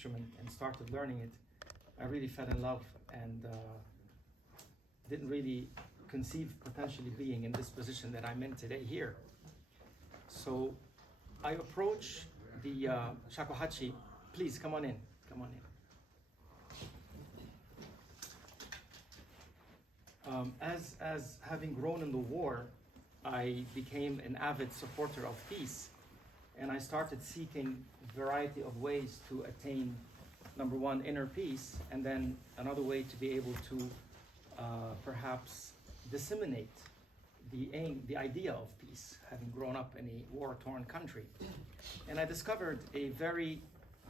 instrument and started learning it, I really fell in love and didn't really conceive potentially being in this position that I'm in today here. So I approach the Shakuhachi. Please come on in. Come on in. As having grown in the war, I became an avid supporter of peace, and I started seeking a variety of ways to attain, number one, inner peace, and then another way to be able to perhaps disseminate the idea of peace, having grown up in a war-torn country. And I discovered a very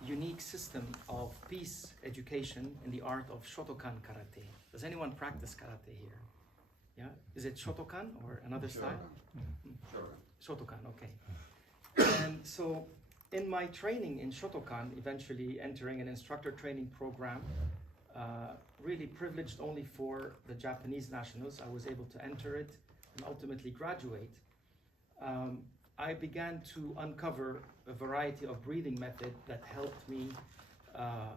unique system of peace education in the art of Shotokan karate. Does anyone practice karate here? Yeah? Is it Shotokan or another style? Shotokan, okay. And so in my training in Shotokan, eventually entering an instructor training program, really privileged only for the Japanese nationals, I was able to enter it and ultimately graduate. I began to uncover a variety of breathing methods that helped me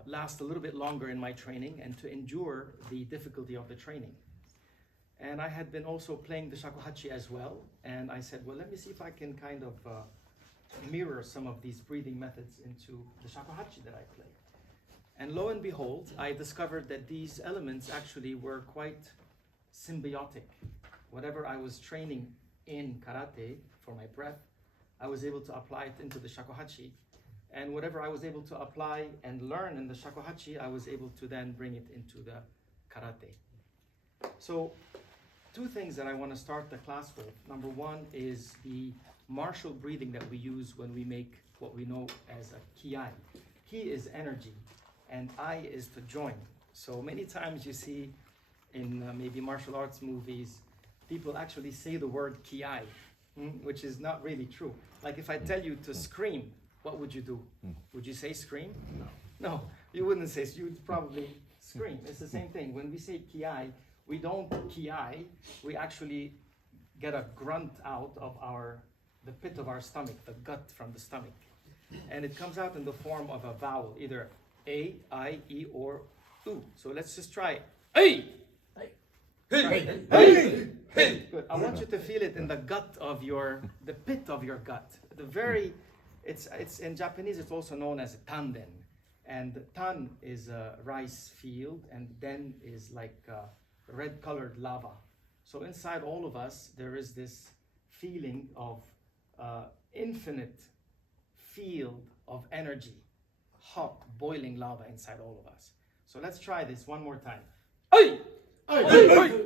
last a little bit longer in my training and to endure the difficulty of the training. And I had been also playing the Shakuhachi as well, and I said, well, let me see if I can kind of mirror some of these breathing methods into the Shakuhachi that I play. And lo and behold, I discovered that these elements actually were quite symbiotic. Whatever I was training in karate for my breath, I was able to apply it into the Shakuhachi. And whatever I was able to apply and learn in the Shakuhachi, I was able to then bring it into the karate. So, two things that I want to start the class with. Number one is the martial breathing that we use when we make what we know as a kiai. Ki is energy, and ai is to join. So many times you see in maybe martial arts movies, people actually say the word kiai, which is not really true. Like if I tell you to scream, what would you do? Would you say scream? No, you wouldn't say, you'd probably scream. It's the same thing. When we say kiai, we don't kiai, we actually get a grunt out of the pit of our stomach, the gut from the stomach. And it comes out in the form of a vowel, either A, I, E, or U. So let's just try A. Hey. Good. I want you to feel it in the gut of the pit of your gut. It's in Japanese, it's also known as tanden. And tan is a rice field, and den is like red-colored lava. So inside all of us, there is this feeling of infinite field of energy, hot, boiling lava inside all of us. So let's try this one more time. Ay! Ay! Ay!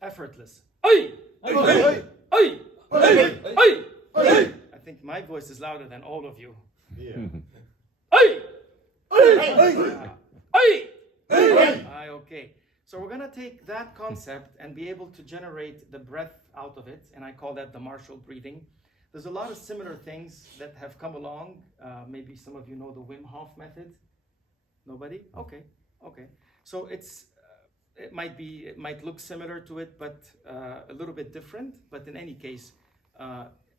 Effortless. Ay! Ay! Ay! Ay! Ay! Ay! I think my voice is louder than all of you. Yeah. Ay! Ay! Ay! Ay! Okay. So we're going to take that concept and be able to generate the breath out of it, and I call that the martial breathing. There's a lot of similar things that have come along. Maybe some of you know the Wim Hof method. Nobody? Okay. So it might look similar to it, but a little bit different. But in any case,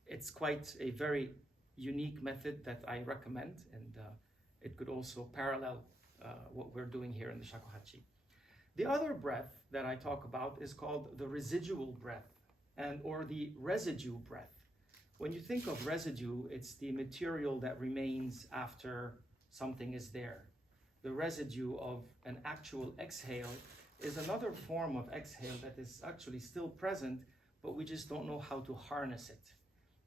it's quite a very unique method that I recommend, and it could also parallel what we're doing here in the Shakuhachi. The other breath that I talk about is called the residual breath, or the residue breath. When you think of residue, it's the material that remains after something is there. The residue of an actual exhale is another form of exhale that is actually still present, but we just don't know how to harness it.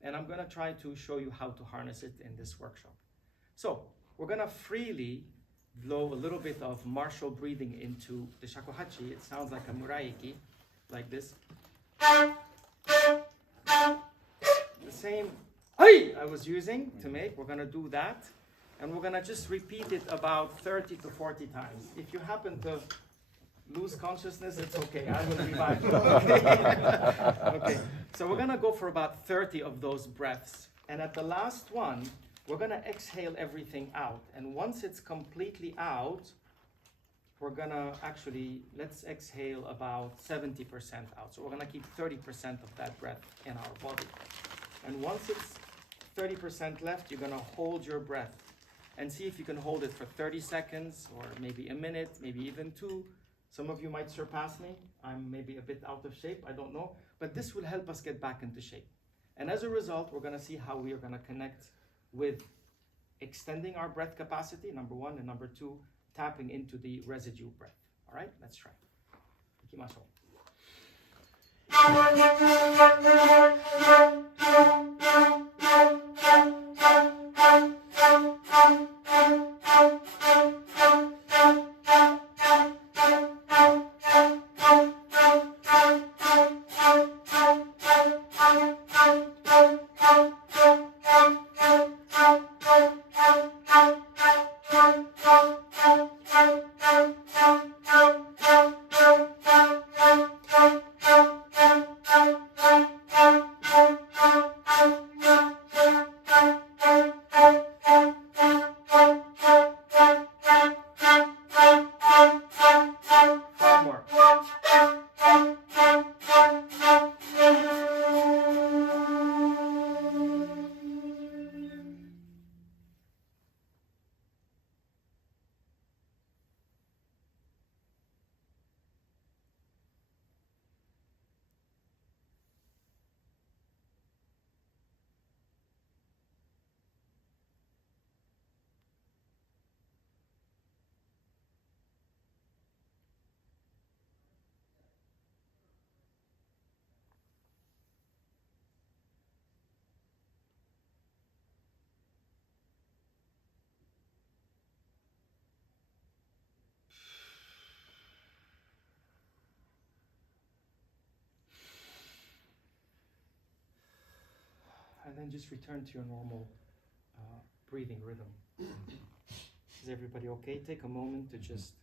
And I'm going to try to show you how to harness it in this workshop. So we're going to freely blow a little bit of martial breathing into the Shakuhachi. It sounds like a muraiki, like this. The same I was using to make, we're going to do that. And we're going to just repeat it about 30 to 40 times. If you happen to lose consciousness, it's okay. I will revive you. Okay. So we're going to go for about 30 of those breaths. And at the last one, we're going to exhale everything out. And once it's completely out, we're going to let's exhale about 70% out. So we're going to keep 30% of that breath in our body. And once it's 30% left, you're going to hold your breath and see if you can hold it for 30 seconds or maybe a minute, maybe even 2. Some of you might surpass me. I'm maybe a bit out of shape, I don't know. But this will help us get back into shape. And as a result, we're going to see how we are going to connect with extending our breath capacity, number 1, and number 2, tapping into the residue breath. All right, let's try. Ikimashou. And then just return to your normal breathing rhythm. Is everybody okay? Take a moment to just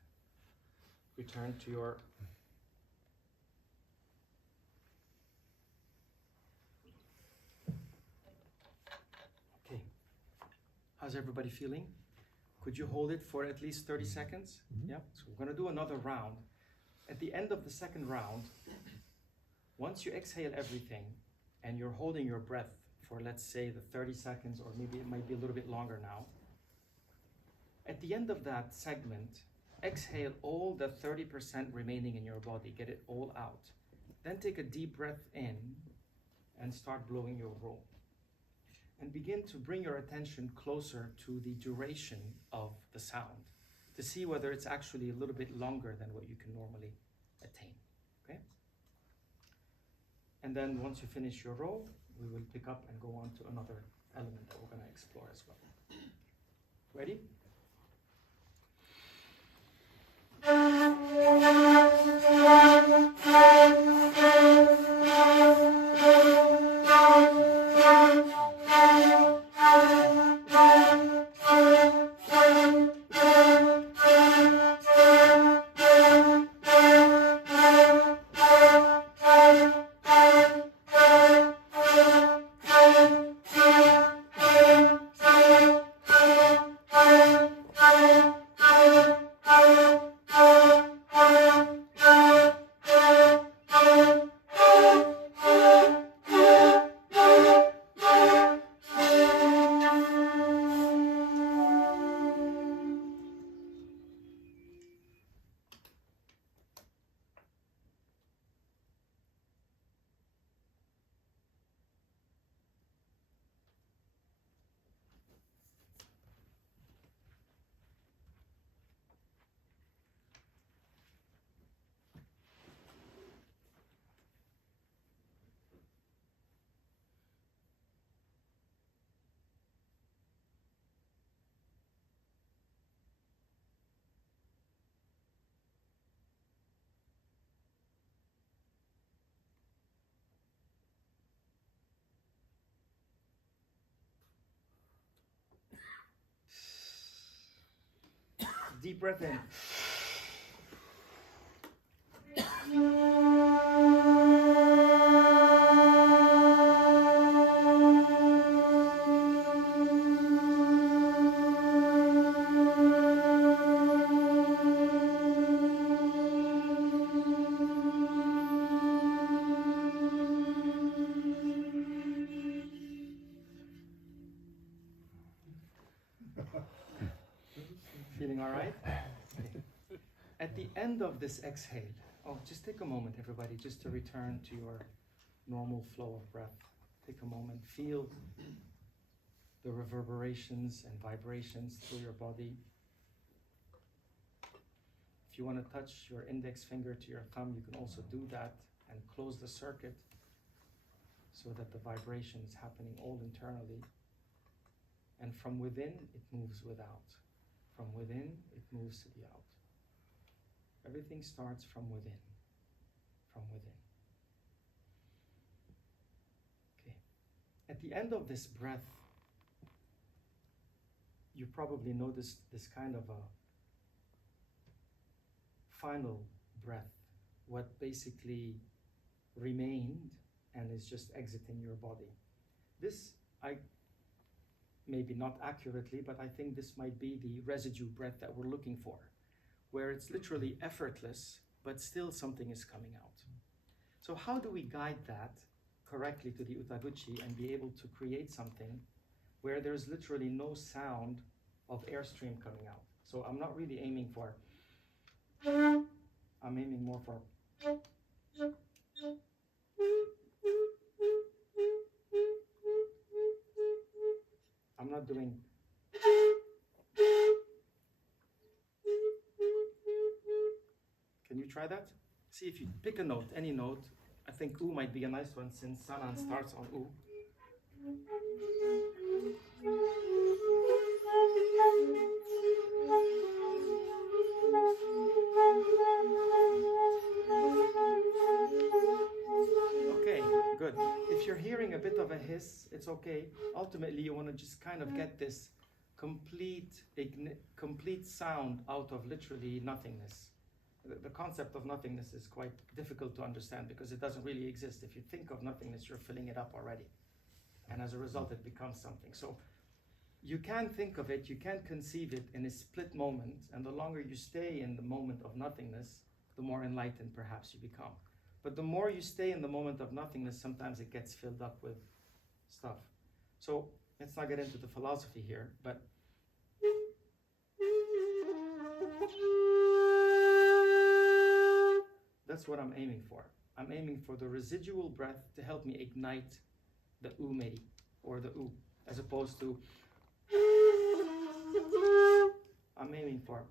return to your okay. How's everybody feeling? Could you hold it for at least 30 seconds? Yeah. So we're going to do another round. At the end of the second round, once you exhale everything and you're holding your breath for, let's say, the 30 seconds, or maybe it might be a little bit longer now. At the end of that segment, exhale all the 30% remaining in your body. Get it all out. Then take a deep breath in and start blowing your roll. And begin to bring your attention closer to the duration of the sound to see whether it's actually a little bit longer than what you can normally attain. Okay? And then once you finish your roll, we will pick up and go on to another element that we're going to explore as well. Ready? Deep breath in. At the end of this exhale, just take a moment, everybody, just to return to your normal flow of breath. Take a moment, feel the reverberations and vibrations through your body. If you want to touch your index finger to your thumb, you can also do that and close the circuit so that the vibration is happening all internally. And from within, it moves without. From within, it moves to the out. Everything starts from within. From within. Okay. At the end of this breath, you probably noticed this kind of a final breath, what basically remained and is just exiting your body. This, maybe not accurately, but I think this might be the residue breath that we're looking for, where it's literally effortless, but still something is coming out. So how do we guide that correctly to the Utaguchi and be able to create something where there's literally no sound of airstream coming out? So I'm not really aiming for, I'm aiming more for, I'm not doing, can you try that? See if you pick a note, any note. I think U might be a nice one since Sanan starts on U. Okay, good. If you're hearing a bit of a hiss, it's okay. Ultimately, you want to just kind of get this complete sound out of literally nothingness. The concept of nothingness is quite difficult to understand because it doesn't really exist. If you think of nothingness, you're filling it up already. And as a result, it becomes something. So you can think of it, you can conceive it in a split moment, and the longer you stay in the moment of nothingness, the more enlightened perhaps you become. But the more you stay in the moment of nothingness, sometimes it gets filled up with stuff. So let's not get into the philosophy here, but that's what I'm aiming for. I'm aiming for the residual breath to help me ignite the umei, or the u, as opposed to, I'm aiming for.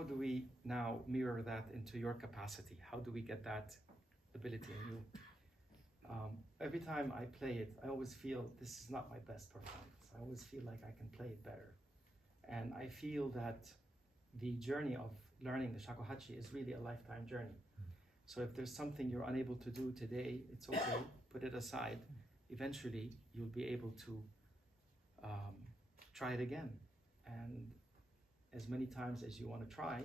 how do we now mirror that into your capacity? How do we get that ability in you? Every time I play it, I always feel this is not my best performance. I always feel like I can play it better. And I feel that the journey of learning the Shakuhachi is really a lifetime journey. So if there's something you're unable to do today, it's okay, put it aside. Eventually, you'll be able to try it again. And as many times as you want to try,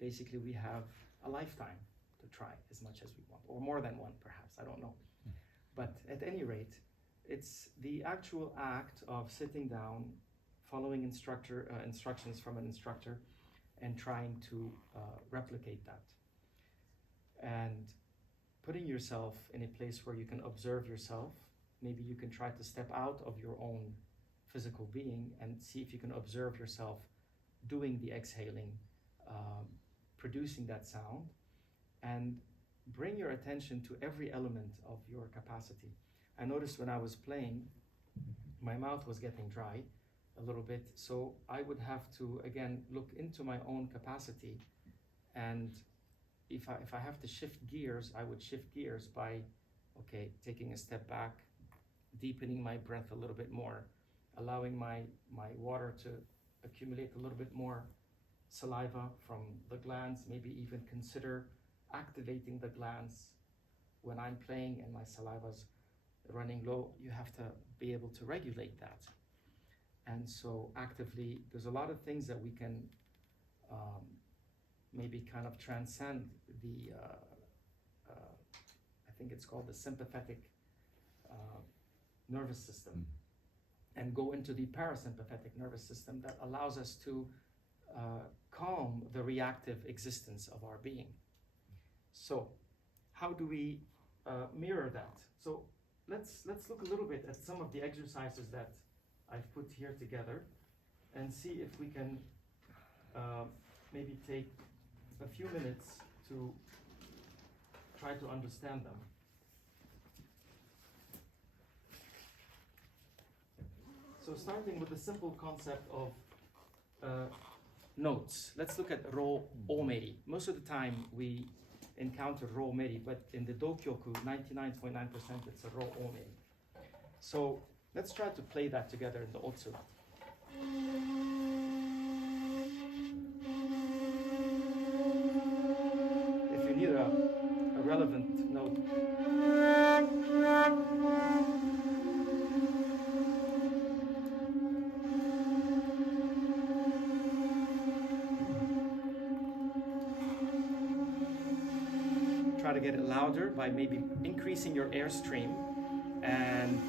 basically we have a lifetime to try as much as we want, or more than one perhaps, I don't know. But at any rate, it's the actual act of sitting down, following instructions from an instructor, and trying to replicate that. And putting yourself in a place where you can observe yourself. Maybe you can try to step out of your own physical being and see if you can observe yourself doing the exhaling, producing that sound, and bring your attention to every element of your capacity. I noticed when I was playing, my mouth was getting dry a little bit, so I would have to, again, look into my own capacity, and if I have to shift gears, I would shift gears by, okay, taking a step back, deepening my breath a little bit more, allowing my water to accumulate a little bit more saliva from the glands, maybe even consider activating the glands when I'm playing and my saliva's running low. You have to be able to regulate that. And so actively, there's a lot of things that we can maybe kind of transcend the, I think it's called the sympathetic nervous system, and go into the parasympathetic nervous system that allows us to calm the reactive existence of our being. So how do we mirror that? So let's look a little bit at some of the exercises that I've put here together and see if we can maybe take a few minutes to try to understand them. So starting with the simple concept of notes. Let's look at ro omeri. Most of the time we encounter ro omeri, but in the dokyoku, 99.9% it's a ro omeri. So let's try to play that together in the otsu. If you need a relevant note. Try to get it louder by maybe increasing your airstream and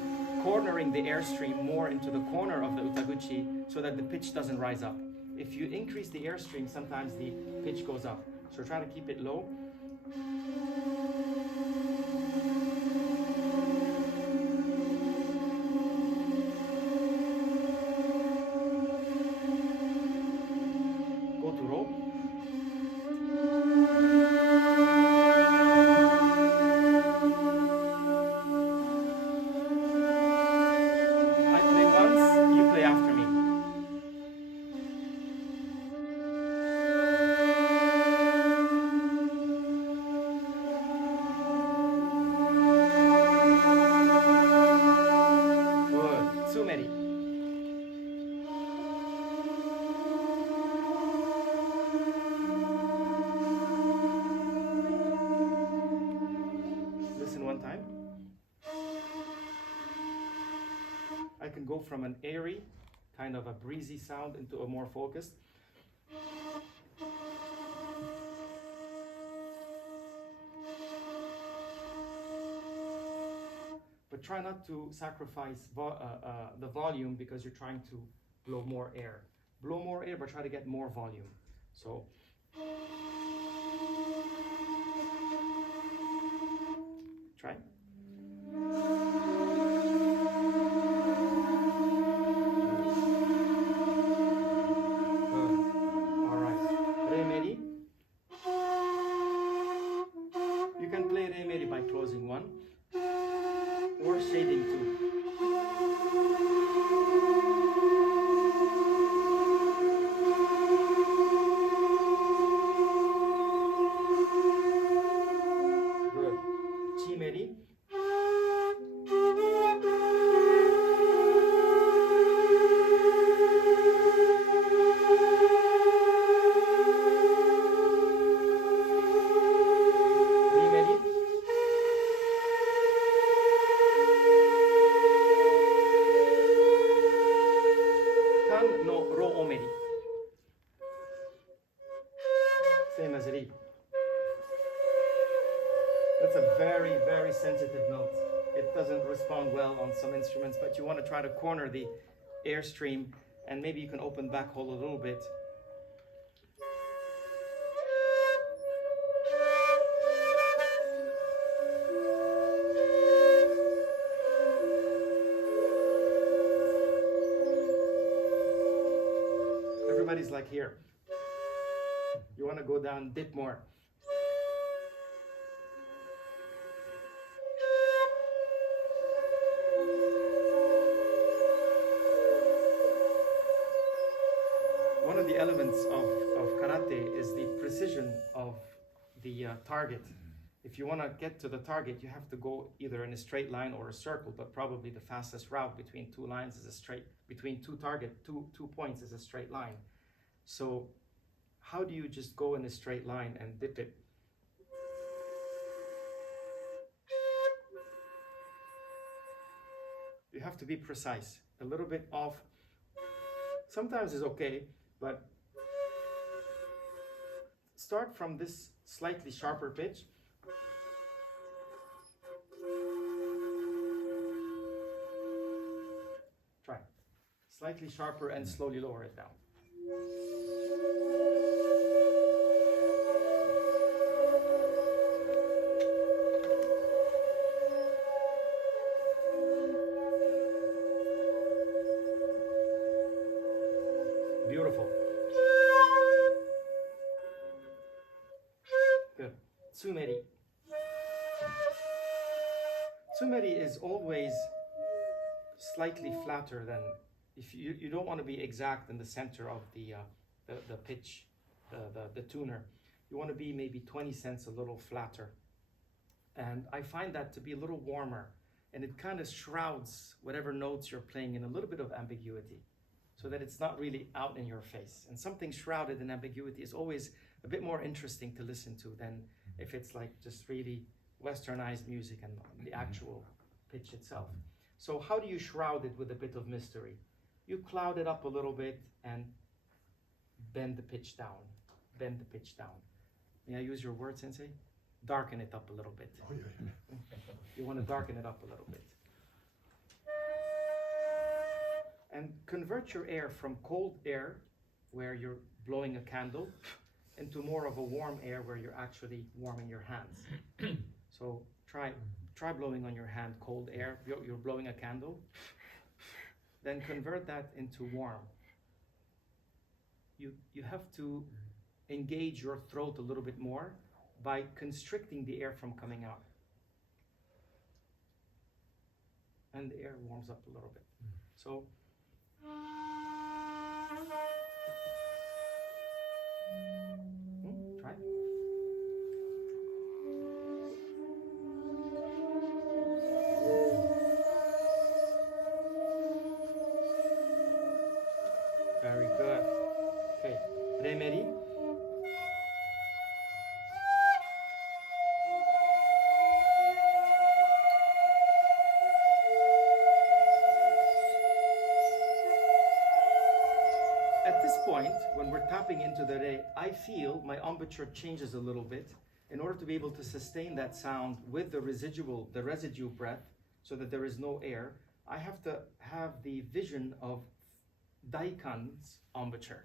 cornering the airstream more into the corner of the utaguchi so that the pitch doesn't rise up. If you increase the airstream, sometimes the pitch goes up. So try to keep it low. Go to ro. I can go from an airy, kind of a breezy sound into a more focused. But try not to sacrifice the volume because you're trying to blow more air. Blow more air, but try to get more volume. So. Try. By closing one or shading two. meri. Mi meri. Kan no ro omeri. Same as re. That's a very, very sensitive note. It doesn't respond well on some instruments, but you want to try to corner the airstream, and maybe you can open back hole a little bit. Everybody's like here. You want to go down, dip more. One of the elements of karate is the precision of the target. If you want to get to the target, you have to go either in a straight line or a circle, but probably the fastest route between two lines is a straight, between two points is a straight line. So how do you just go in a straight line and dip it? You have to be precise. A little bit off sometimes is okay, but start from this slightly sharper pitch. Try. Slightly sharper and slowly lower it down. Beautiful. Good. Tsumeri. Tsumeri is always slightly flatter than, if you don't want to be exact in the center of the pitch, the tuner. You want to be maybe 20 cents a little flatter. And I find that to be a little warmer, and it kind of shrouds whatever notes you're playing in a little bit of ambiguity, so that it's not really out in your face. And something shrouded in ambiguity is always a bit more interesting to listen to than if it's like just really westernized music and the actual pitch itself. So how do you shroud it with a bit of mystery? You cloud it up a little bit and bend the pitch down. Bend the pitch down. May I use your word, Sensei? Darken it up a little bit. Oh, yeah. You want to darken it up a little bit. And convert your air from cold air, where you're blowing a candle, into more of a warm air where you're actually warming your hands. So try blowing on your hand cold air. You're blowing a candle. Then convert that into warm. You have to engage your throat a little bit more by constricting the air from coming out. And the air warms up a little bit. So try. Very good. Okay. Remeri. At this point, when we're tapping into the re, I feel my embouchure changes a little bit in order to be able to sustain that sound with the residue breath, so that there is no air. I have to have the vision of Daikan's embouchure.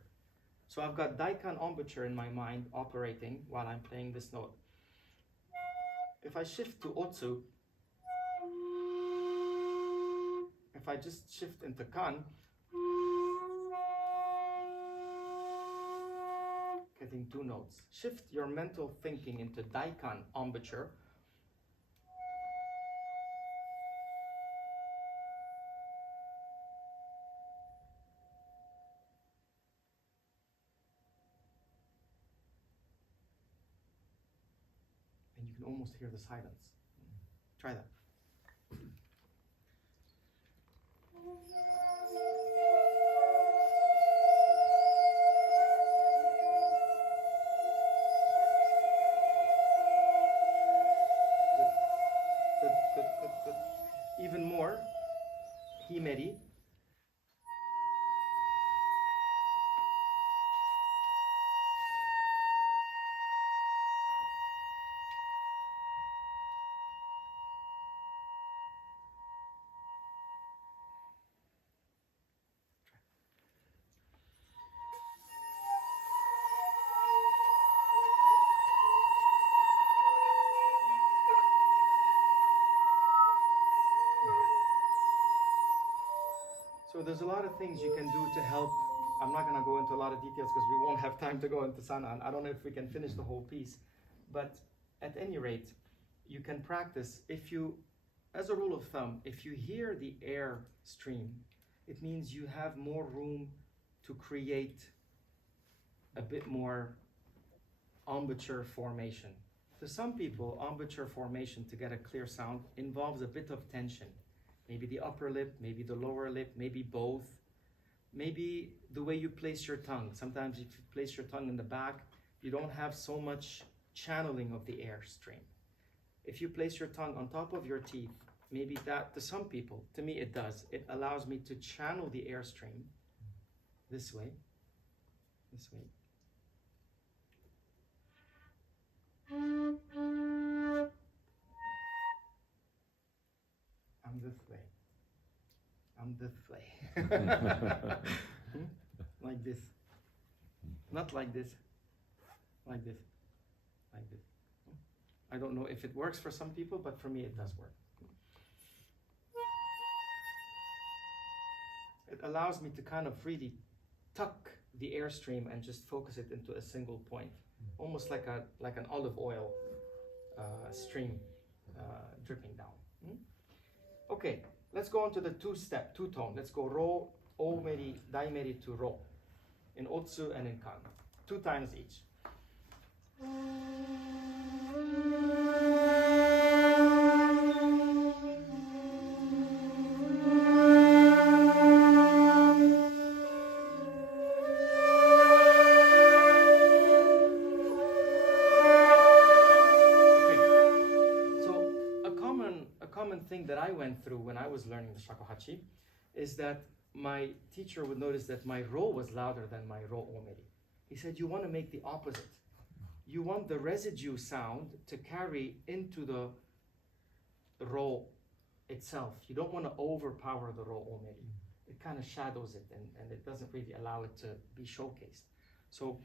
So I've got Daikan embouchure in my mind operating while I'm playing this note. If I shift to Otsu, if I just shift into Kan, getting two notes. Shift your mental thinking into Daikan embouchure. And you can almost hear the silence. Try that. Good. Even more, himeri. So there's a lot of things you can do to help. I'm not going to go into a lot of details because we won't have time to go into sana. I don't know if we can finish the whole piece. But at any rate, you can practice. If you, as a rule of thumb, if you hear the air stream, it means you have more room to create a bit more embouchure formation. To some people, embouchure formation to get a clear sound involves a bit of tension. Maybe the upper lip, maybe the lower lip, maybe both. Maybe the way you place your tongue. Sometimes if you place your tongue in the back, you don't have so much channeling of the air stream. If you place your tongue on top of your teeth, maybe that, to some people, to me it does. It allows me to channel the air stream this way, this way. I'm this way. I'm this way. Like this. Not like this. Like this. Like this. I don't know if it works for some people, but for me it does work. It allows me to kind of really tuck the airstream and just focus it into a single point, almost like an olive oil stream dripping down. Okay, let's go on to the two-step, two-tone. Let's go ro, o-meri, dai-meri to ro, in otsu and in kan, 2 times each. Thing that I went through when I was learning the Shakuhachi is that my teacher would notice that my ro was louder than my ro omeri. He said, you want to make the opposite. You want the residue sound to carry into the ro itself. You don't want to overpower the ro omeri. It kind of shadows it and it doesn't really allow it to be showcased. So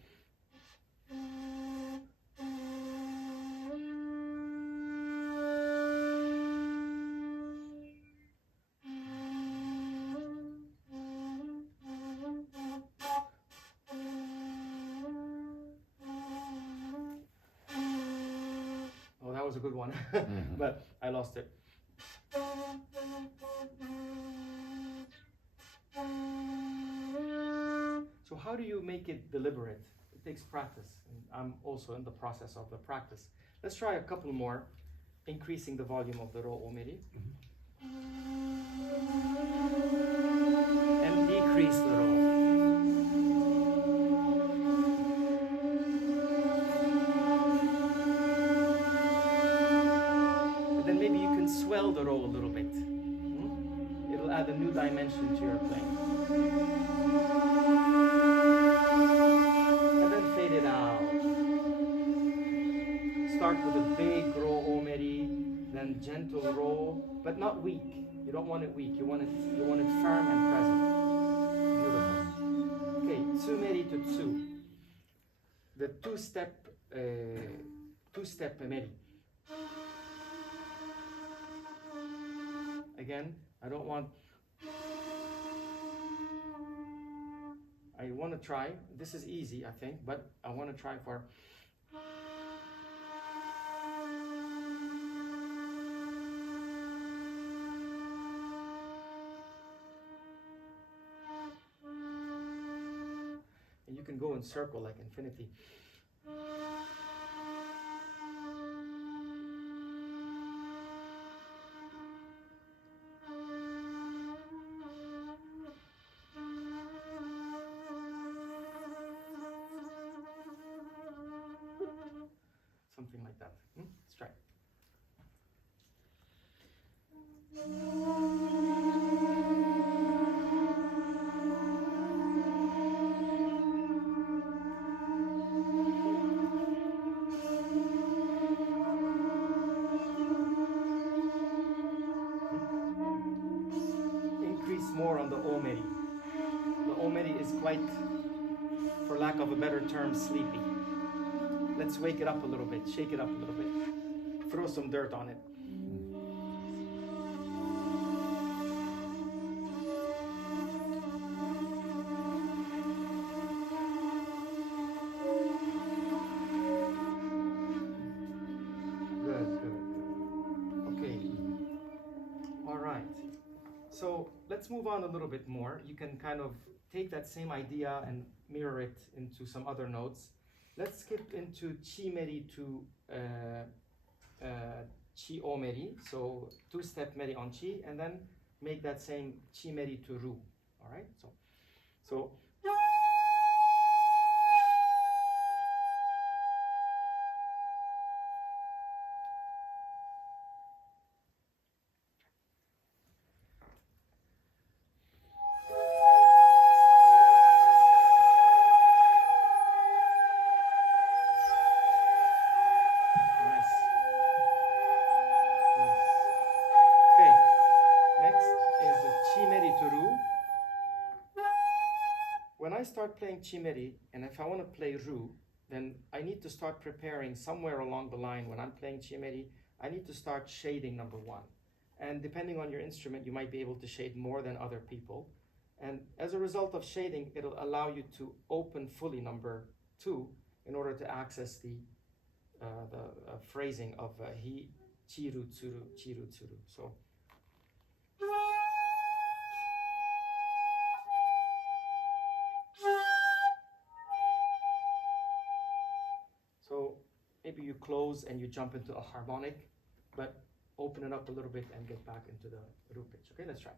was a good one, but I lost it. So how do you make it deliberate? It takes practice. And I'm also in the process of the practice. Let's try a couple more, increasing the volume of the ro omeri. And decrease the ro. Swell the ro a little bit. It'll add a new dimension to your playing. And then fade it out. Start with a big ro omeri, then gentle ro, but not weak. You don't want it weak. You want it firm and present. Beautiful. Okay, tsumeri to tsu. The two-step meri. Again, I want to try, this is easy I think, but I want to try for and you can go in circle like infinity. like that. Let's try. Increase more on the omeri. The omeri is quite, for lack of a better term, sleepy. Let's wake it up a little bit, shake it up a little bit, throw some dirt on it. Good. Okay. All right. So let's move on a little bit more. You can kind of take that same idea and mirror it into some other notes. Let's skip into chi meri to chi o meri. So 2-step meri on chi, and then make that same chi meri to ru. All right. So. When I start playing Chimeri, and if I want to play Ru, then I need to start preparing somewhere along the line. When I'm playing Chimeri, I need to start shading number 1. And depending on your instrument, you might be able to shade more than other people. And as a result of shading, it'll allow you to open fully number 2 in order to access the phrasing of hi, chiru, tsuru, chiru, tsuru. So maybe you close and you jump into a harmonic, but open it up a little bit and get back into the Ru pitch. Okay, let's try.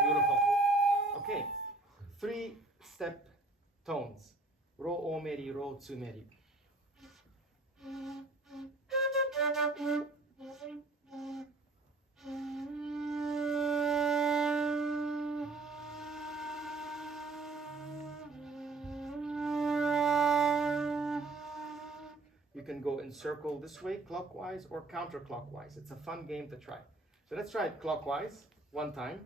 Beautiful. Okay, 3-step tones. Ro o meri, ro tsu meri. You can go in circle this way, clockwise or counterclockwise. It's a fun game to try. So let's try it clockwise, 1 time.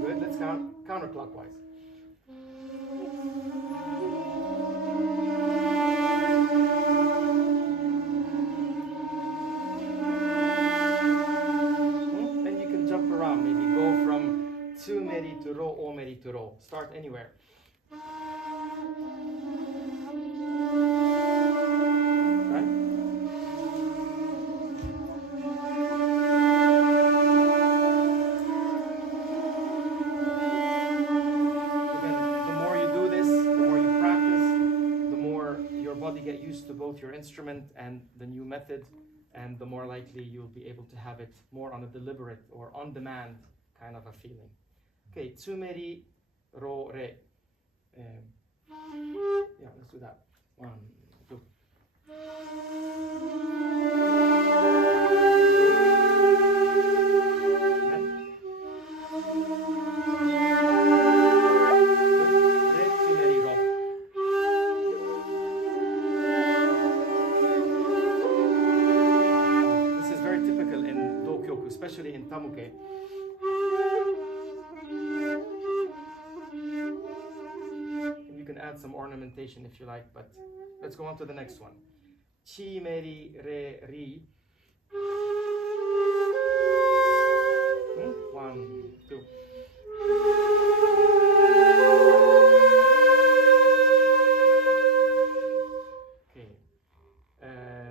Good, let's count counterclockwise. Then you can jump around, maybe go from tsu meri to ro, o meri to ro. Start anywhere. Get used to both your instrument and the new method, and the more likely you'll be able to have it more on a deliberate or on-demand kind of a feeling. Okay, tsumeri, ro, re. Yeah, let's do that. 1, 2. Especially in Tamuke. And you can add some ornamentation if you like, but let's go on to the next one. Chi, meri, re, ri. 1, 2. Okay.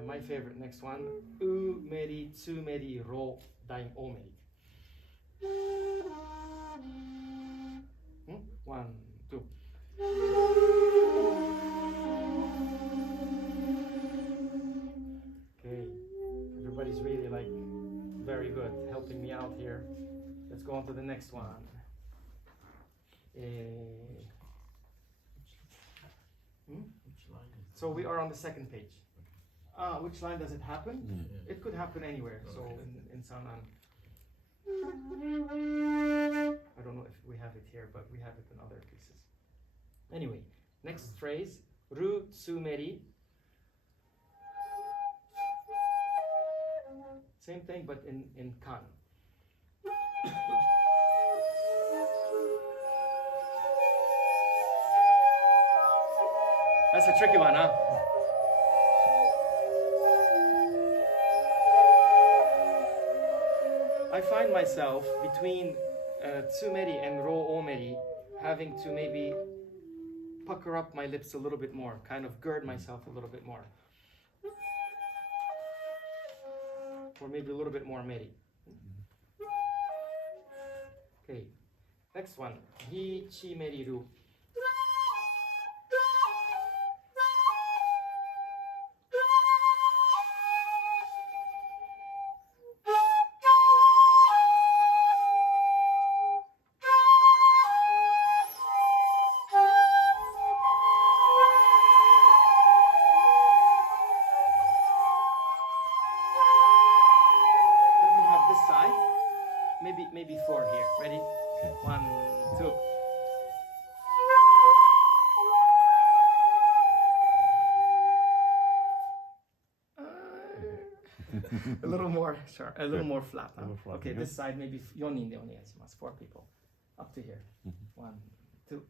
My favorite next one. U, meri, tsu, meri, ro, dain, o, meri. 1, 2. Okay, everybody's really like very good, helping me out here. Let's go on to the next one. So we are on the second page. Which line does it happen? Yeah. It could happen anywhere. So in Sanan, I don't know if we have it here, but we have it in other pieces. Anyway, next phrase, ru tsumeri. Same thing, but in kan. That's a tricky one, huh? I find myself between tsumeri and ro omeri having to maybe pucker up my lips a little bit more, kind of gird myself a little bit more. Or maybe a little bit more meri. Okay, next one. Hi chi meri ru. Maybe 4 here. Ready? Okay. 1, 2. A little more, sure. A little more flat. Huh? Little flat, Okay, yeah. this side maybe 4人でお願いします. 4 people. Up to here. 1, 2.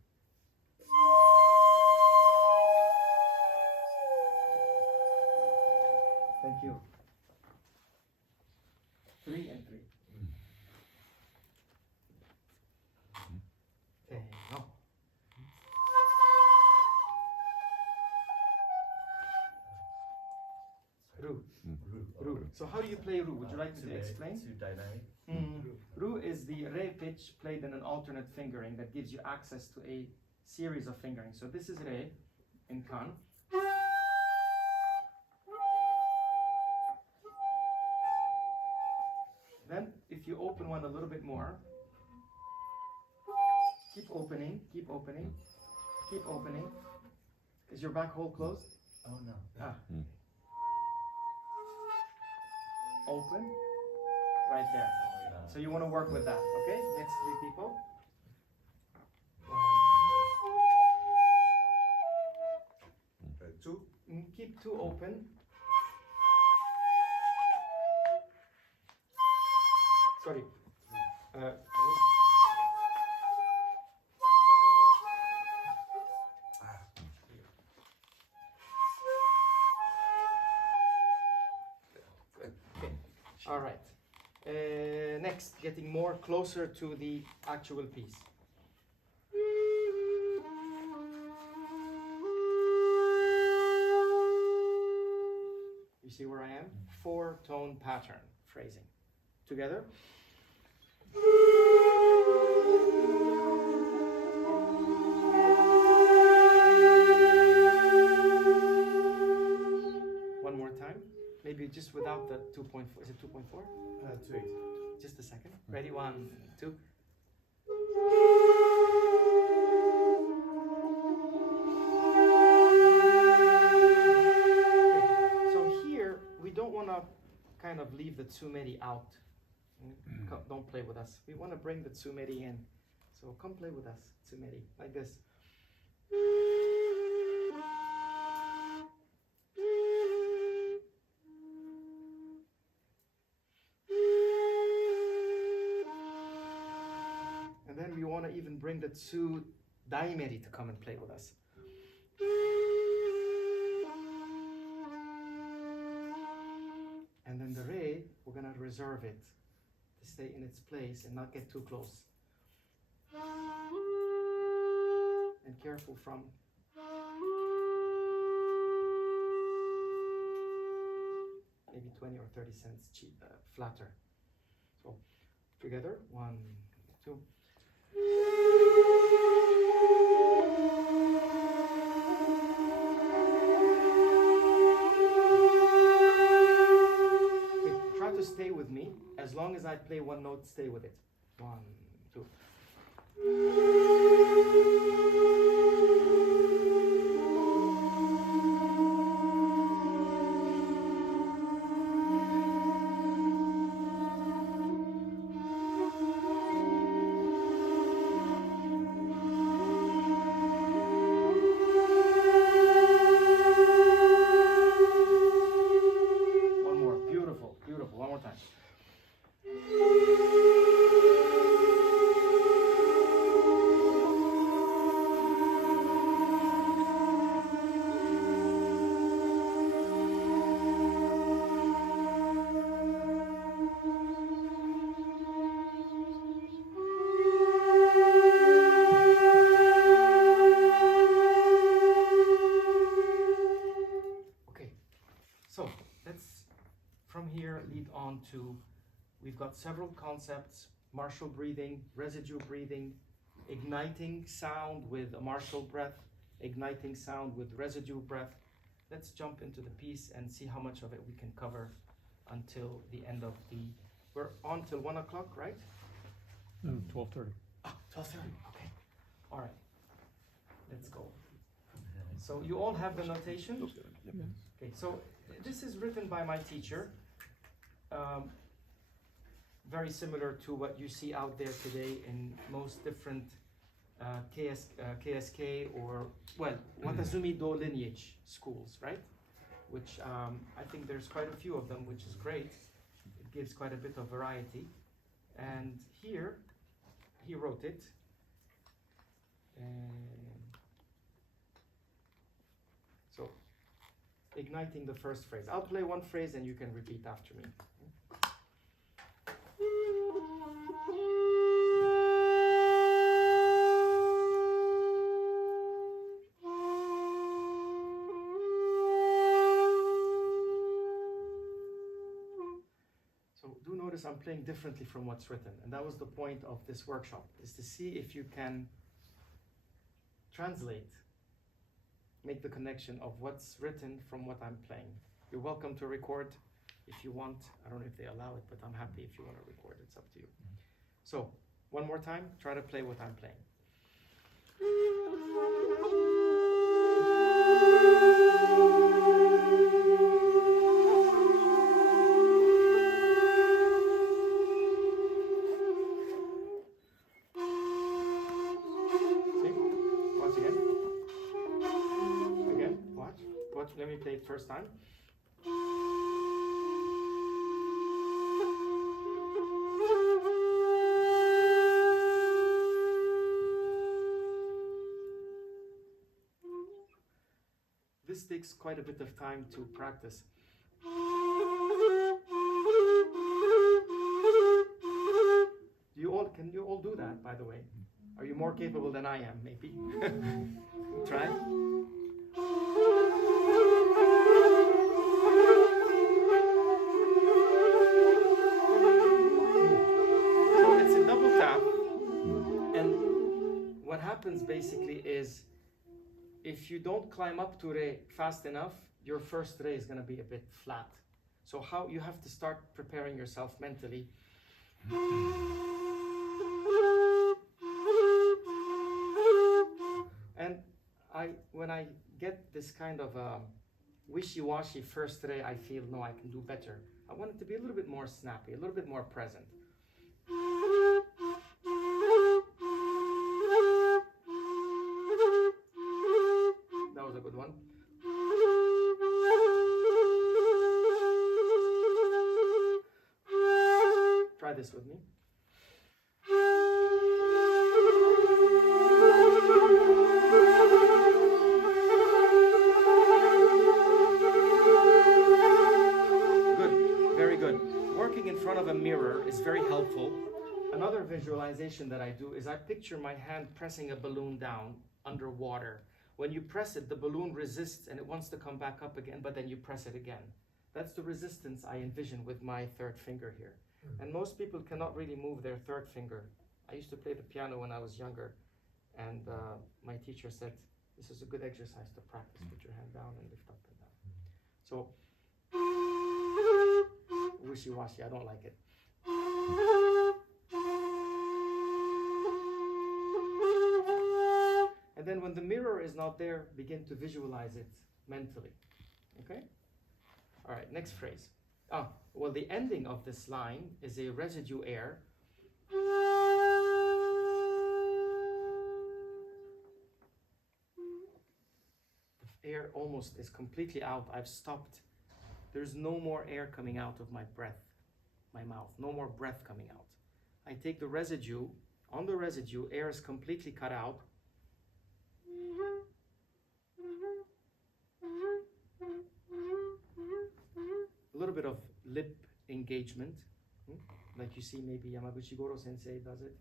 Thank you. 3 and 3. No. Ru. Ru. So how do you play Ru? Would you like to explain? Ru is the re pitch played in an alternate fingering that gives you access to a series of fingering. So this is re in kan. Then if you open one a little bit more, keep opening, keep opening, keep opening. Is your back hole closed? Oh no. Ah. Open, right there. So you want to work with that, okay? Next 3 people. 2. Keep 2 open. Sorry. All right. Next, getting more closer to the actual piece. You see where I am? 4-tone pattern phrasing. Together. One more time. Maybe just without the 2.4. Is it 2.4? 2.8. Just a second. Ready? 1, 2. Okay. So here we don't want to kind of leave the tsumeri out. Don't play with us. We want to bring the tsumeri in. So come play with us, tsumeri, like this. And then we want to even bring the tsu daimeri to come and play with us. And then the re, we're going to reserve it to stay in its place and not get too close. And careful from maybe 20 or 30 cents cheap, flatter. So Together. 1, 2. Okay, try to stay with me. As long as I play one note, stay with it. 1, 2. One more. Beautiful, beautiful. One more time. Okay, so let's from here lead on to, we've got several concepts: martial breathing, residue breathing, igniting sound with a martial breath, igniting sound with residue breath. Let's jump into the piece and see how much of it we can cover until the end of the, we're on till 1 o'clock, right? 12:30. Ah, 12:30, okay. All right, let's go. So you all have the notation? Okay, so this is written by my teacher. Very similar to what you see out there today in most different KSK or, well, Watazumi Do lineage schools, right? Which I think there's quite a few of them, which is great. It gives quite a bit of variety. And here, he wrote it. So, igniting the first phrase. I'll play one phrase and you can repeat after me. So do notice I'm playing differently from what's written, and that was the point of this workshop, is to see if you can translate, make the connection of what's written from what I'm playing. You're welcome to record if you want. I don't know if they allow it, but I'm happy if you want to record. It's up to you. So, one more time, try to play what I'm playing. See? Once again. Again, watch. Watch, let me play it first time. This takes quite a bit of time to practice. Can you all do that, by the way? Are you more capable than I am, maybe? Try. So it's a double tap, and what happens basically is, if you don't climb up to re fast enough, your first re is going to be a bit flat. So how you have to start preparing yourself mentally. And when I get this kind of wishy-washy first re, I feel, no, I can do better. I want it to be a little bit more snappy, a little bit more present. That was a good one. Try this with me. Good, very good. Working in front of a mirror is very helpful. Another visualization that I do is I picture my hand pressing a balloon down underwater. When you press it, the balloon resists and it wants to come back up again, but then you press it again. That's the resistance I envision with my third finger here. And most people cannot really move their third finger. I used to play the piano when I was younger, and my teacher said, this is a good exercise to practice. Put your hand down and lift up and down. So, wishy-washy, I don't like it. And then when the mirror is not there, begin to visualize it mentally. Okay? All right, next phrase. Well, the ending of this line is a residue air. The air almost is completely out. I've stopped. There's no more air coming out of my breath, my mouth. No more breath coming out. I take the residue. On the residue, air is completely cut out. A little bit of lip engagement, like you see maybe Yamaguchi Goro sensei does it.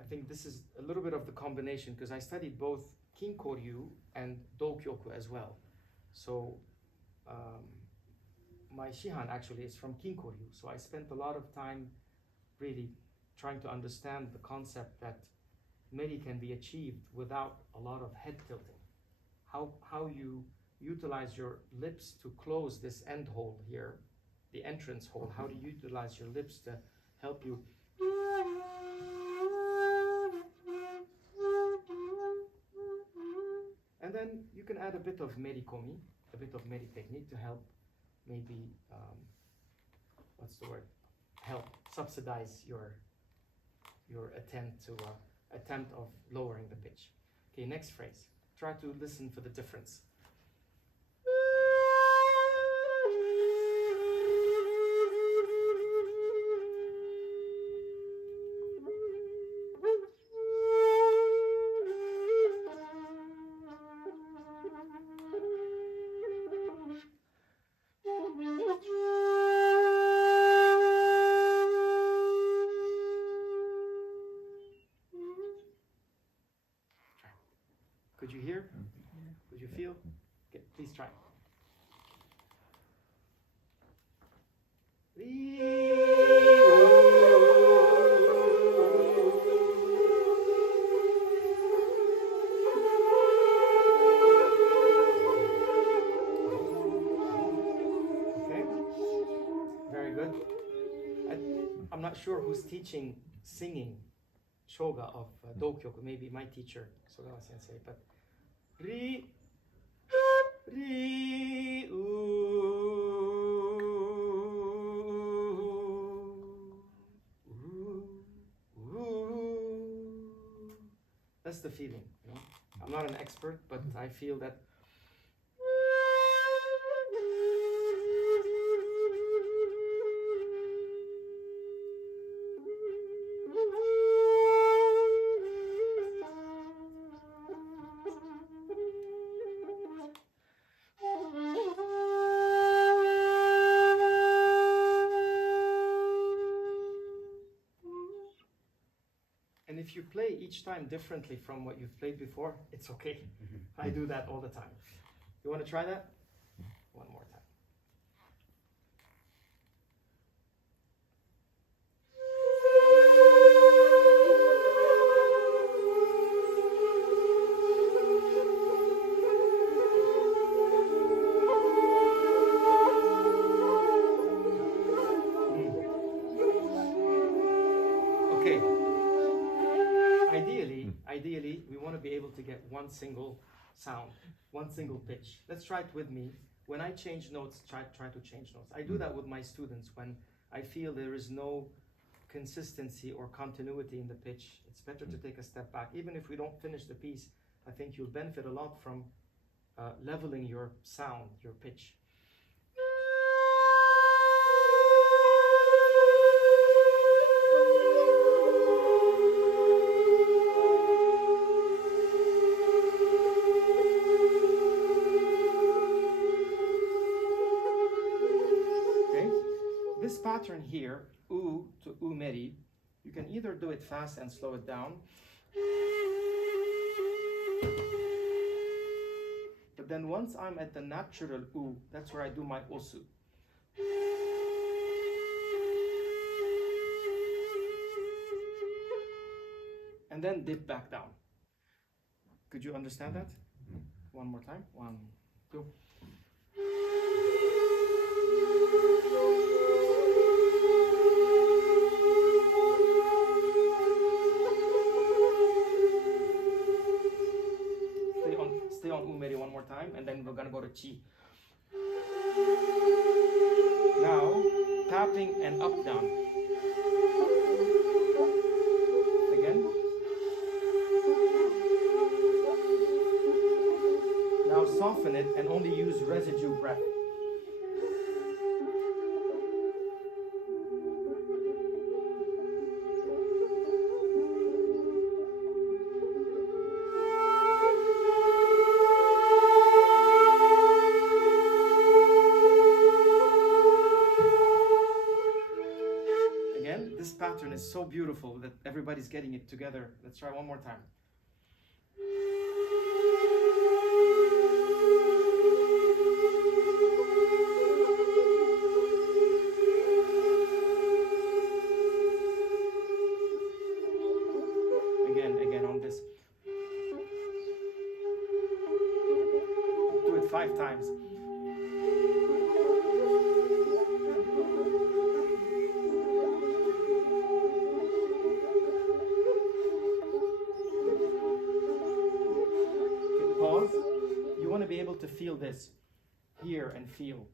I think this is a little bit of the combination because I studied both Kinkoryu and Dokyoku as well. So my Shihan actually is from Kinkoryu. So I spent a lot of time really trying to understand the concept that Meri can be achieved without a lot of head tilting. How you utilize your lips to close this end hole here, the entrance hole. How do you utilize your lips to help you? And then you can add a bit of merikomi, a bit of meri technique to help maybe, what's the word? Help subsidize your attempt of lowering the pitch. Okay, next phrase. Try to listen for the difference. Could you hear? Could you feel? Okay, please try. Okay, very good. I'm not sure who's teaching singing shoga of Dokyoku, maybe my teacher, Sogawa sensei, but ri, ri, that's the feeling, you know? I'm not an expert, but I feel that if you play each time differently from what you've played before, it's okay. I do that all the time. You want to try that? One more time. Okay. Ideally, we want to be able to get one single sound, one single pitch. Let's try it with me. When I change notes, try to change notes. I do that with my students when I feel there is no consistency or continuity in the pitch. It's better to take a step back. Even if we don't finish the piece, I think you'll benefit a lot from leveling your sound, your pitch. This pattern here, u to u-meri, you can either do it fast and slow it down. The then once I'm at the natural U, that's where I do my osu. And then dip back down. Could you understand that? One more time. 1, 2. Stay on umeri one more time, and then we're gonna go to chi. Now, tapping and up down. Again. Now soften it and only use residue breath. Again, this pattern is so beautiful that everybody's getting it together. Let's try one more time. Again on this. Do it 5 times. Pause. You want to be able to feel this. Hear and feel.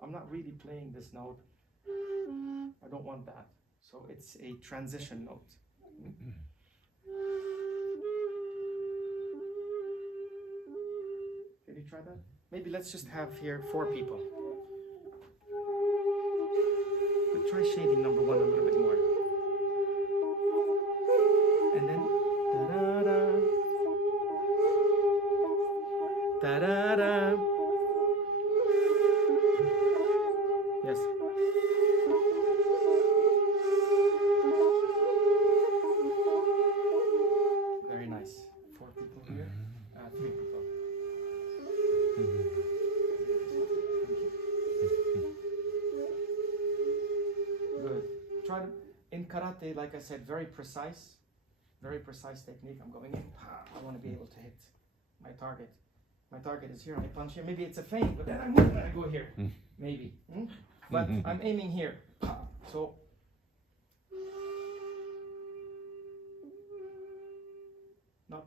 I'm not really playing this note. I don't want that. So it's a transition note. Can you try that? Maybe let's just have here 4 people. But try shading number 1 a little bit more. And then da-da-da. Da-da-da. Yes. Very nice. 4 people here. 3 people. Good. Try to, in karate, like I said, very precise technique. I'm going in. I want to be able to hit my target. My target is here. I punch here. Maybe it's a feint, but then I move and I go here. Maybe. But I'm aiming here. So not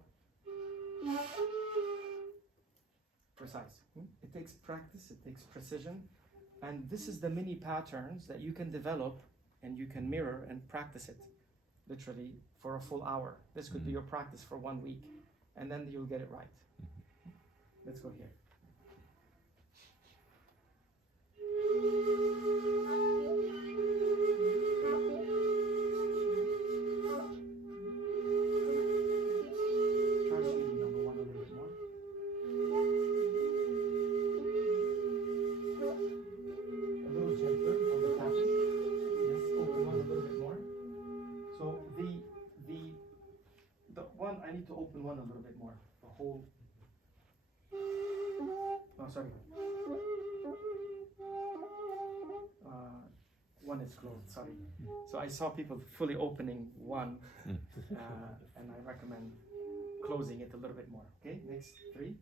precise. It takes practice, it takes precision, and this is the mini patterns that you can develop and you can mirror and practice it literally for a full hour. This could be your practice for 1 week, and then you'll get it right. Let's go here. Try shading number 1 a little bit more. A little gentler on the tapping. Yes, open one a little bit more. So the one, I need to open one a little bit more. The whole. Oh, sorry. One is closed, sorry. So I saw people fully opening one, and I recommend closing it a little bit more. Okay, next 3.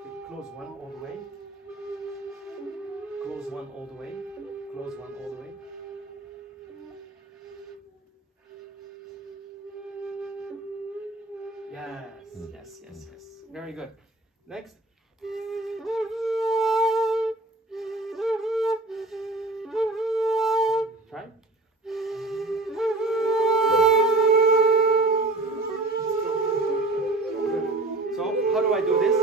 Okay, close one all the way. Close one all the way. Close one all the way. Yes. Very good. Next. Try. So, how do I do this?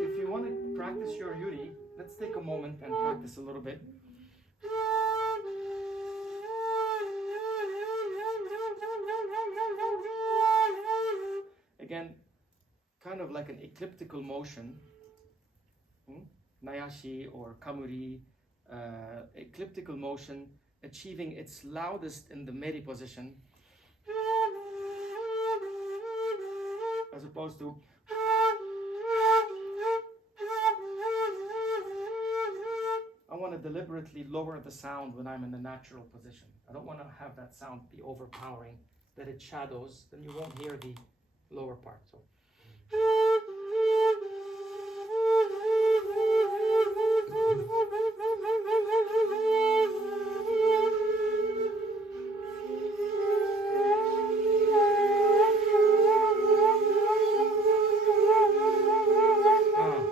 If you want to practice your yuri, let's take a moment and practice a little bit. again, kind of like an elliptical motion, Nayashi or Kamuri, elliptical motion, achieving its loudest in the Meri position, as opposed to I want to deliberately lower the sound when I'm in the natural position. I don't want to have that sound be overpowering, that it shadows, then you won't hear the lower part. So.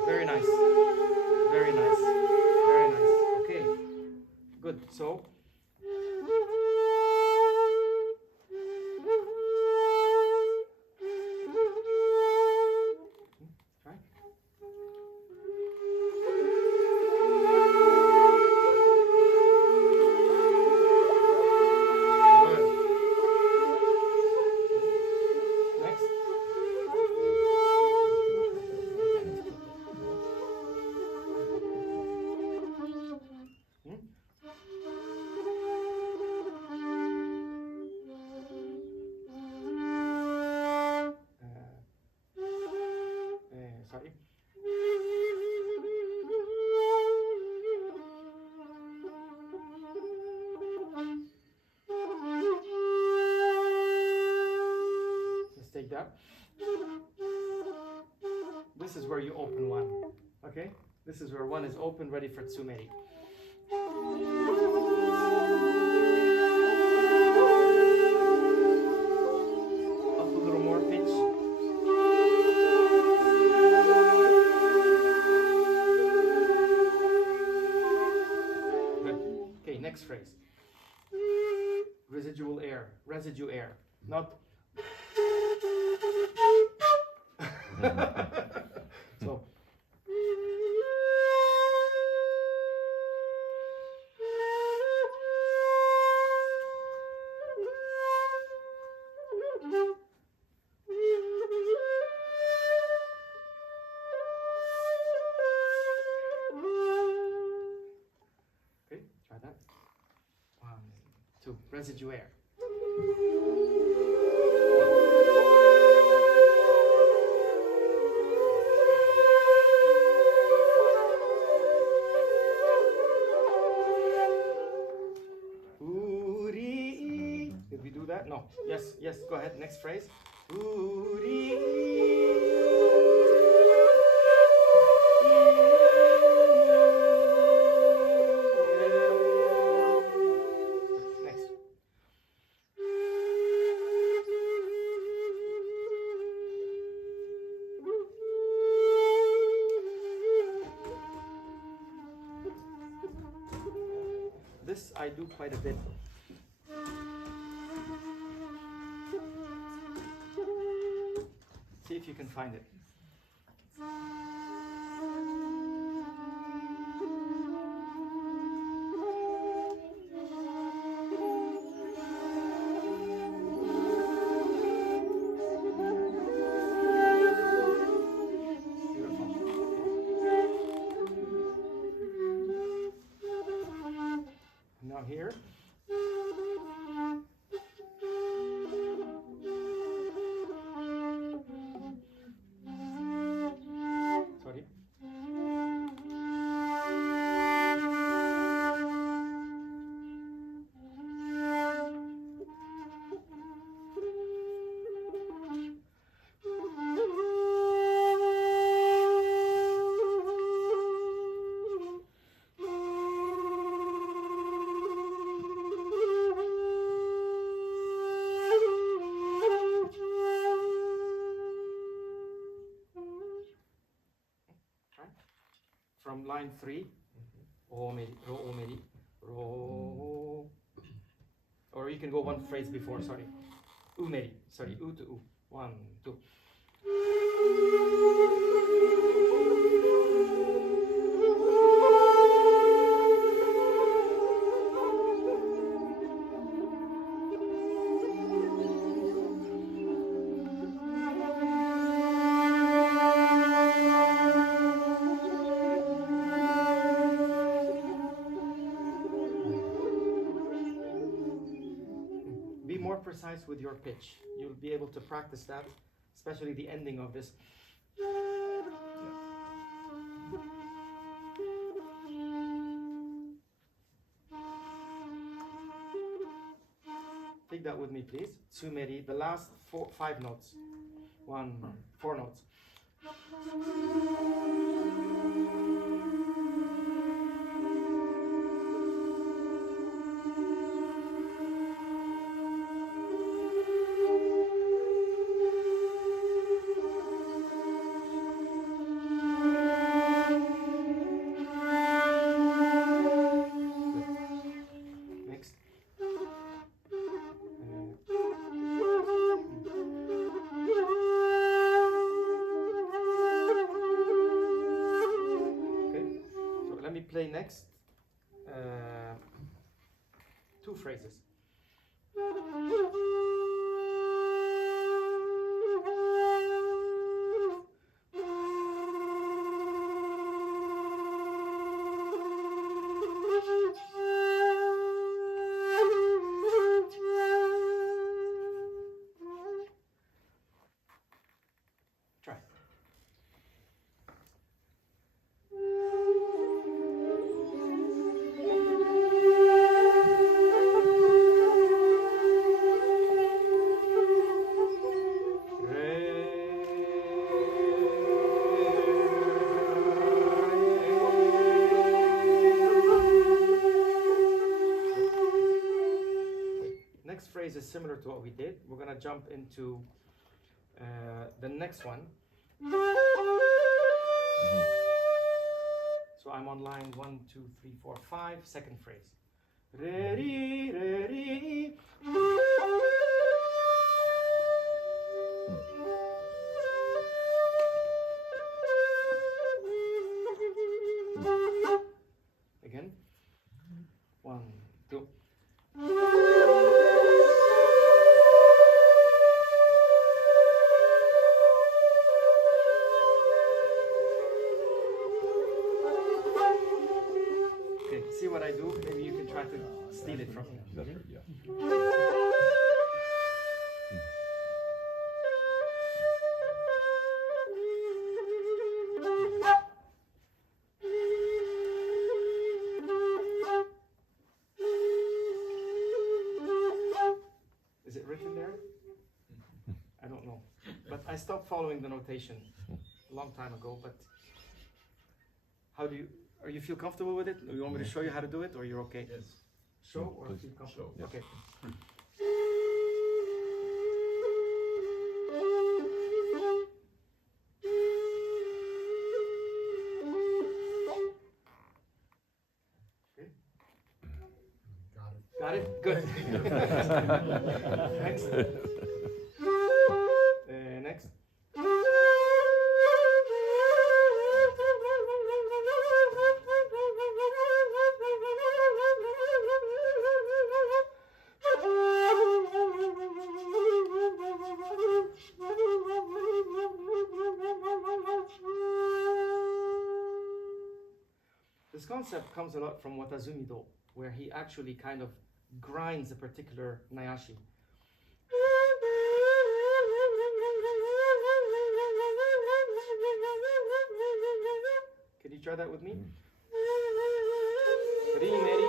Very nice. Very nice. Very nice. Okay. Good. So. Try. Good. Next. Sorry. Let's take that. This is where you open one. Okay? This is where one is open, ready for Chōmei. Up a little more pitch. Good. Okay, next phrase. Residual air, residue air, not. So. Okay, try that. 1, 2, residue air. Uri. Did we do that? No. Yes, yes, go ahead. Next phrase. Uri. Next. This I do quite a bit. See if you can find it. Now here. Sorry. From line 3, omeri, ro omeri, ro, or you can go one phrase before, sorry, umeri, sorry, u to u, 1, 2. precise with your pitch. You'll be able to practice that, especially the ending of this. Take that with me, please. Tsumeri, the last 5 notes. 4 notes. Next. Let me play next 2 phrases. Try. Next phrase is similar to what we did. We're going to jump into the next one. So I'm on line 1, 2, 3, 4, 5, second phrase. Re, re, re, re. Again. 1, 2. Okay, see what I do? Maybe you can try to steal it from me. Is it written there? I don't know. But I stopped following the notation a long time ago, but how do you feel comfortable with it? Or you want me to show you how to do it, or you're okay? Yes. Show or feel comfortable? Show. Okay. Got it? Good. Next. Next. This concept comes a lot from Watazumi-do, where he actually kind of grinds a particular nayashi. Can you try that with me? Ri, Meri.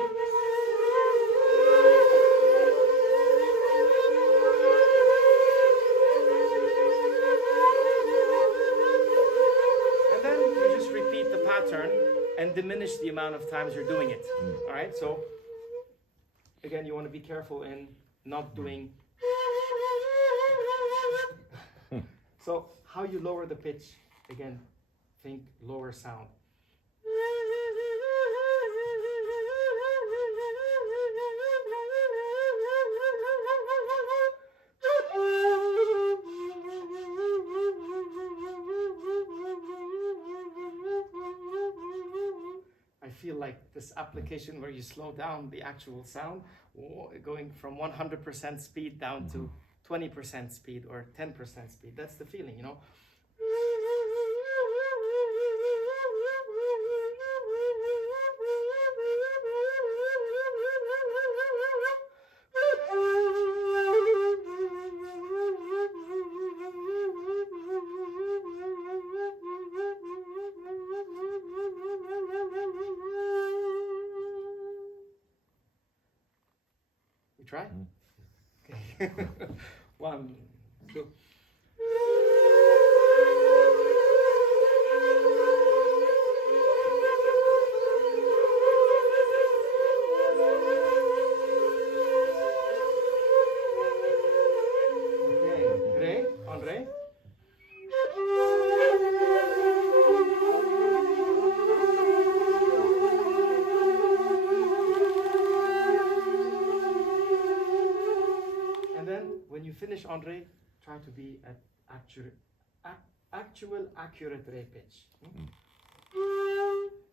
And then you just repeat the pattern and diminish the amount of times you're doing it. All right, so again, you want to be careful in not doing. So how you lower the pitch, again, think lower sound. I feel like this application where you slow down the actual sound, going from 100% speed down to 20% speed or 10% speed. That's the feeling, you know? try? Okay. 1, 2. Okay, Re, on Re. And then when you finish on Re, try to be at actual accurate Re pitch.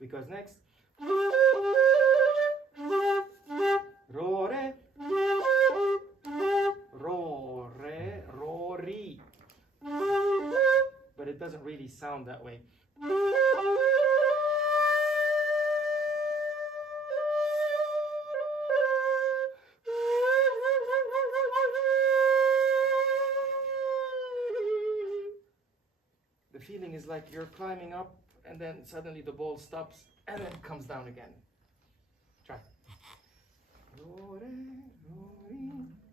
Because next, Ro Re, Ro Re, Ro Ri. But it doesn't really sound that way. The feeling is like you're climbing up and then suddenly the ball stops and then comes down again. Try.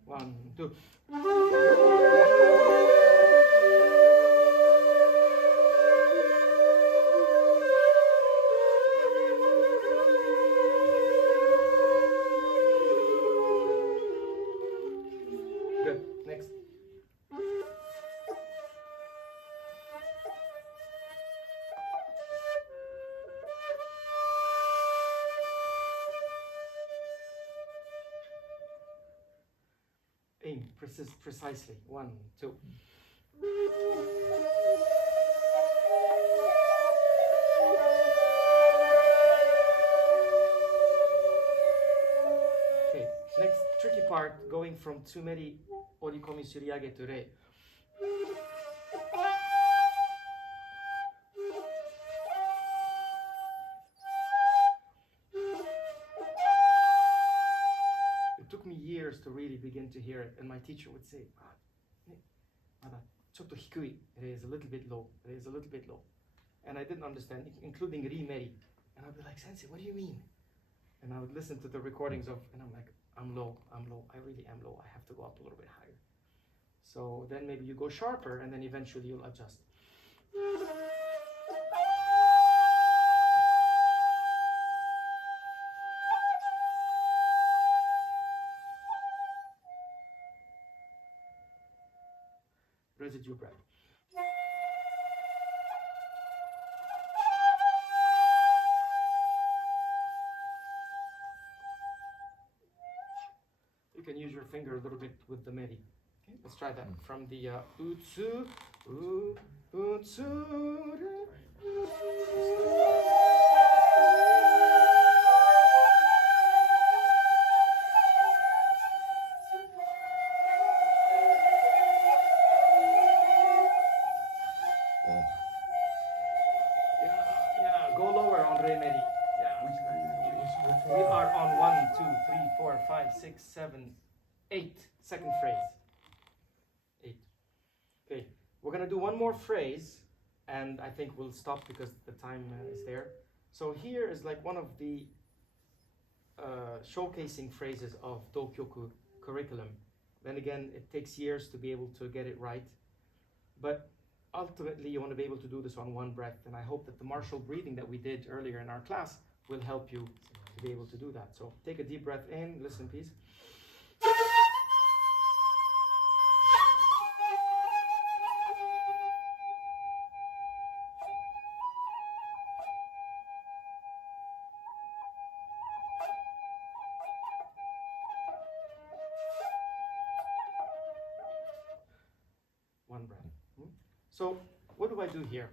1, 2. Good. Next. Aim precisely. 1, 2. Okay, next tricky part, going from tsumeri, orikomi, suriage to re. It took me years to really begin to hear it, and my teacher would say, "Chotto hikui, it is a little bit low, it is a little bit low." And I didn't understand, including ri meri. And I'd be like, "Sensei, what do you mean?" And I would listen to the recordings and I'm like, I'm low, I really am low, I have to go up a little bit higher. So then maybe you go sharper and then eventually you'll adjust. Residue breath. You can use your finger a little bit with the meri. Okay, let's try that. From the utsu, utsu. Yeah, go lower on re meri. Yeah. We are on 1, 2, 3, 4, 5, 6, 7, 8. Second phrase. 8. Okay, we're gonna do one more phrase, and I think we'll stop because the time is there. So here is like one of the showcasing phrases of Dokyoku curriculum. Then again, it takes years to be able to get it right, but ultimately you want to be able to do this on one breath, and I hope that the martial breathing that we did earlier in our class will help you to be able to do that. So take a deep breath in, listen please. One breath. So what do I do here?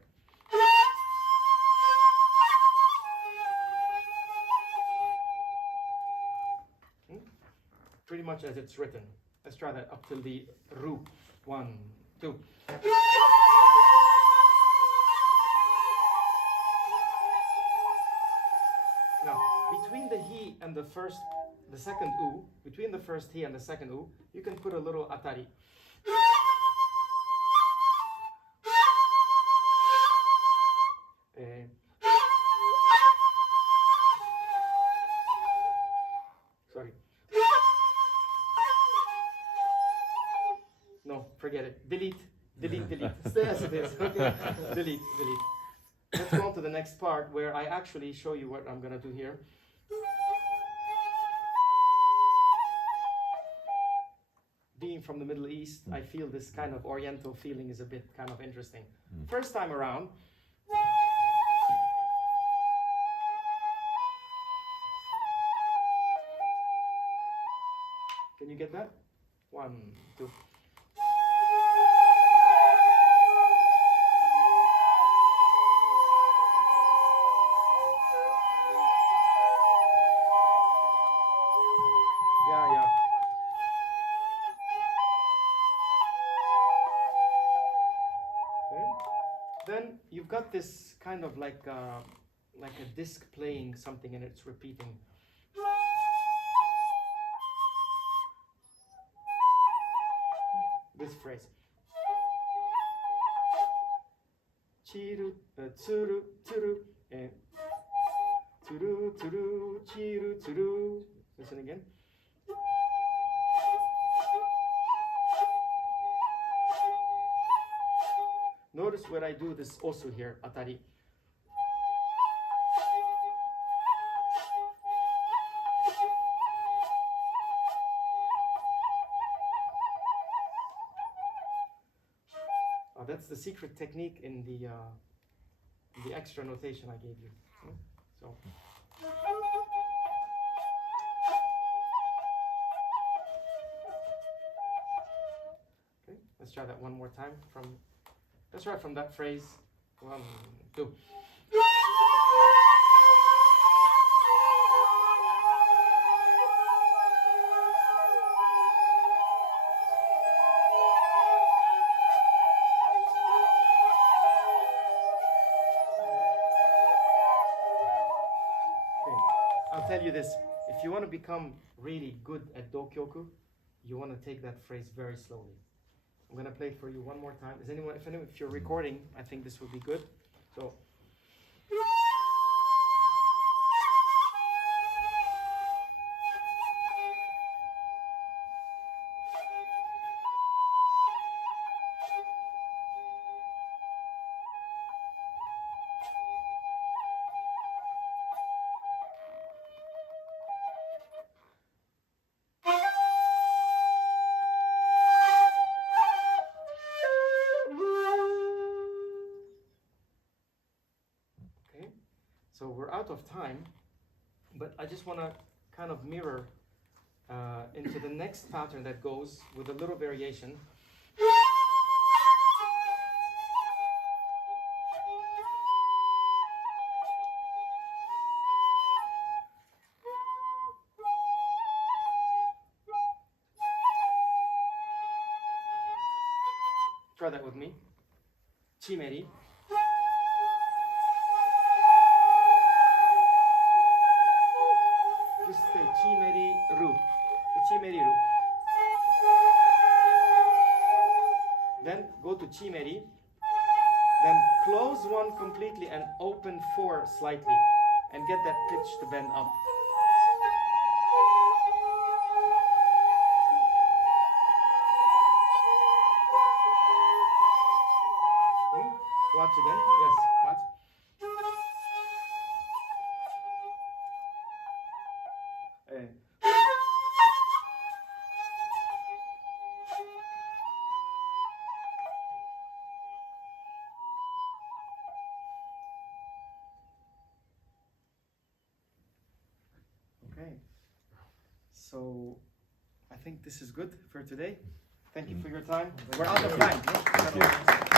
Pretty much as it's written. Let's try that up till the ru. 1, 2. Now, between the he and the second u, between the first he and the second u, you can put a little atari. Sorry. Forget it. Delete. Stay as it is. Okay. Delete. Let's go on to the next part where I actually show you what I'm gonna do here. Being from the Middle East, I feel this kind of Oriental feeling is a bit kind of interesting. First time around. Can you get that? 1, 2. Yeah. Okay. Then you've got this kind of like a disc playing something and it's repeating. This phrase. Chiru, tsuru, tsuru, and tsuru, tsuru, chiru, tsuru. Listen again. Notice where I do this also here, atari. That's the secret technique in the extra notation I gave you. So. Okay, let's try that one more time. Let's try from that phrase. 1, 2. I'll tell you this, if you want to become really good at dokyoku, you want to take that phrase very slowly. I'm going to play it for you one more time. If you're recording, I think this would be good. So. So we're out of time, but I just want to kind of mirror into the next pattern that goes with a little variation. Try that with me. Chimeri. Just say chimeri ru. Chimeri ru. Then go to chimeri. Then close 1 completely and open 4 slightly. And get that pitch to bend up. Watch again. Yes, watch. Okay. So I think this is good for today. Thank you for your time. We're out of time.